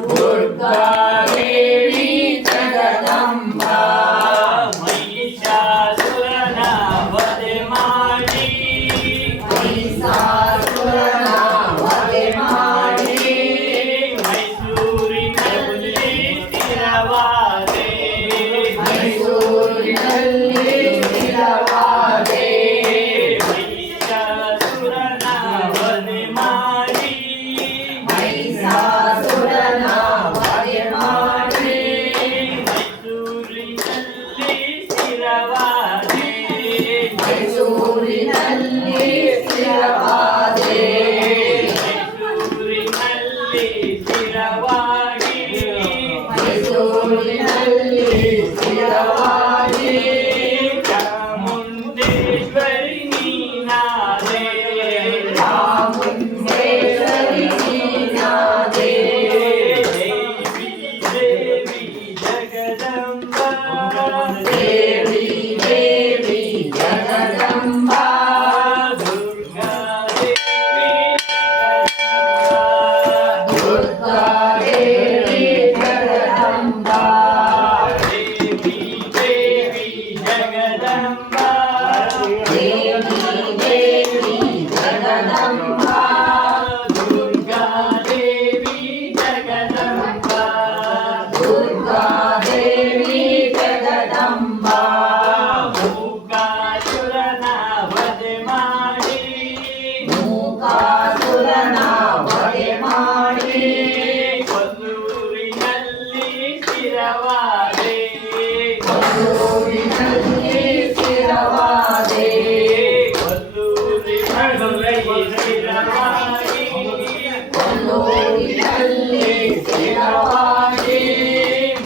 दुर्गा देवी जगदंबा महिषासुरना वधे ಮಾಡಿ महिषासुरना वधे ಮಾಡಿ ಮೈಸೂರಿನಲ್ಲಿ ಸ್ಥಿರವಾದೆ ಮೈಸೂರಿನಲ್ಲಿ ಸ್ಥಿರವಾದೆ महिषासुरನ ವಧೆ ಮಾಡಿ महिषासुरನ ವಧೆ ಮಾಡಿ ಮೈಸೂರಿನಲ್ಲಿ ಸ್ಥಿರವಾದೆ ಮೈಸೂರಿನಲ್ಲಿ ಸ್ಥಿರವಾದೆ ಮೈಸೂರಿನಲ್ಲಿ ಸ್ಥಿರವಾಗಿ ಮೈಸೂರಿನಲ್ಲಿ ಸ್ಥಿರವಾಗಿ ಚಾಮುಂಡೇಶ್ವರಿ ನೀನಾದೆ ಚಾಮುಂಡೇಶ್ವರಿ ನೀನಾದೆ ದೇವಿ ದೇವಿ ಜಗದಂಬಾ ದೇವಿ ದೇವಿ ಜಗದಂಬಾ ದುರ್ಗಾ ದೇವಿ ದುರ್ಗಾ ದೇವಿ ಜಗದಂಬಾ ದೇವಿ ದೇವಿ ಜಗದಂಬಾ ದೇವಿ ದೇವಿ ಜಗದಂಬಾ ದುರ್ಗಾ ದೇವಿ ಜಗದಂಬಾ ದುರ್ಗಾ ದೇವಿ ಜಗದಂಬಾ ಮೂಕಾಸುರನ ವಧೆ ಮಾಡಿ ಮೂಕಾಸುರನ ವಧೆ ಮಾಡಿ ಕೊಲ್ಲೂರಿನಲ್ಲಿ ಸ್ಥಿರವಾದೆ ಕೊಲ್ಲೂರಿನಲ್ಲಿ ಸ್ಥಿರವಾದೆ ಕೊಲ್ಲೂರಿನಲ್ಲಿ ಸ್ಥಿರವಾಗಿ ಕೊಲ್ಲೂರಿನಲ್ಲಿ ಸ್ಥಿರವಾಗಿ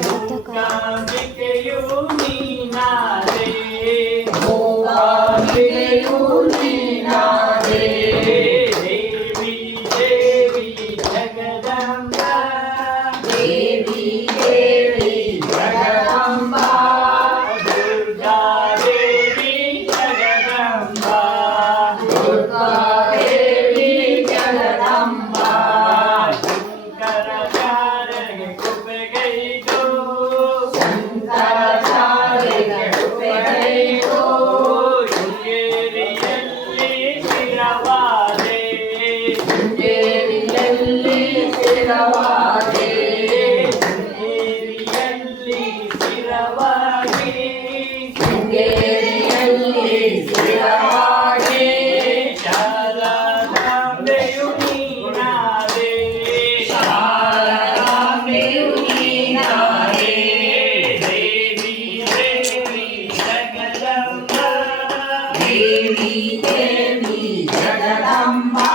ಮೂಕಾಂಬಿಕೆಯು ನೀನಾದೆ ಮೂಕಾಂಬಿಕೆಯು ನೀನಾದೆ ದೇವಿ ದೇವಿ ಜಗದಂಬಾ ದೇವಿ ದೇವಿ ಜಗದಂಬಾ ದುರ್ಗಾ ದೇವಿ ಜಗದಂಬಾ ದುರ್ಗಾ ದೇವಿ ಜಗದಂಬಾ ಶಂಕರಾಚಾರ್ಯರಿಗೆ ಕೃಪೆಗೈದು ಶಂಕರಾಚಾರ್ಯರಿಗೆ ಕೃಪೆಗೈದು ಶೃಂಗೇರಿಯಲ್ಲಿ ಸ್ಥಿರವಾದೆ ಶೃಂಗೇರಿಯಲ್ಲಿ ಸ್ಥಿರವಾದೆ ಶೃಂಗೇರಿಯಲ್ಲಿ ಸ್ಥಿರವಾಗಿ ಶೃಂಗೇರಿಯಲ್ಲಿ ಸ್ಥಿರವಾಗಿ ಶಾರದಾಂಬೆಯು ನೀನಾದೆ ಶಾರದಾಂಬೆಯು ನೀನಾದೆ ದೇವಿ ದೇವಿ ಜಗದಂಬಾ ದೇವಿ ದೇವಿ ಜಗದಂಬಾ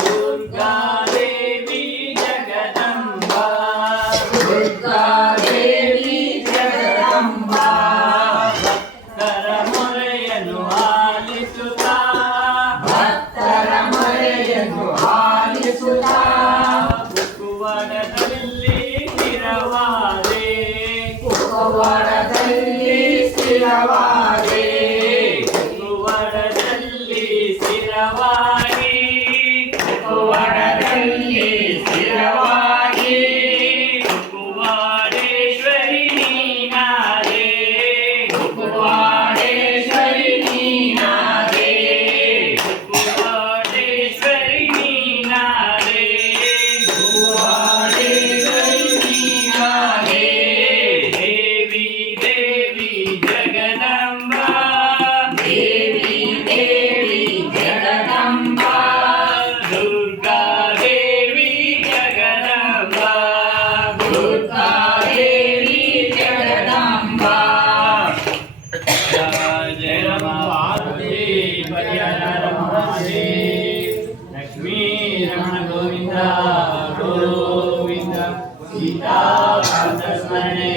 ದುರ್ಗಾ ದೇವಿ ಜಗದಂಬಾ ದುರ್ಗಾ ದೇವಿ ಜಗದಂಬಾ ಭಕ್ತರ ಮೊರೆಯನ್ನು ಆಲಿಸುತ್ತಾ ಭಕ್ತರ ಮೊರೆಯನ್ನು ಆಲಿಸುತ್ತಾ ಕುಕ್ಕುವಡದಲ್ಲಿ ಸ್ಥಿರವಾದೆ ಕುಕ್ಕುವಡದಲ್ಲಿ ಸ್ಥಿರವಾದೆ ಕುಕ್ಕುವಡದಲ್ಲಿ ಸ್ಥಿರವಾಗಿ ಕುಕ್ಕುವಡದಲ್ಲಿ ಸ್ಥಿರವಾಗಿ ಕುಕ್ಕುವಾಡೇಶ್ವರಿ ನೀನಾದೆ ಕುಕ್ಕುವಾಡೇಶ್ವರಿ ನೀನಾದೆ ಕುಕ್ಕುವಾಡೇಶ್ವರಿ ನೀನಾದೆ ಕುಕ್ಕುವಾಡೇಶ್ವರಿ ನೀನಾದೆ ದೇವಿ ದೇವಿ ಜಗದಂಬಾ ದೇವಿ ದೇವಿ ಜಗದಂಬಾ ದುರ್ಗಾ ದೇವಿ ಜಗದಂಬಾ ದುರ್ಗಾ ದೇವಿ ಜಗದಂಬಾ ಜಯ ಪಾರ್ವತಿ ಪರಿಹರ ಮಹಾದೇವ್ ಲಕ್ಷ್ಮೀ ರಮಣ ಗೋವಿಂದ ಗೋವಿಂದ ಸೀತಾ ಸ್ಮರಣೆ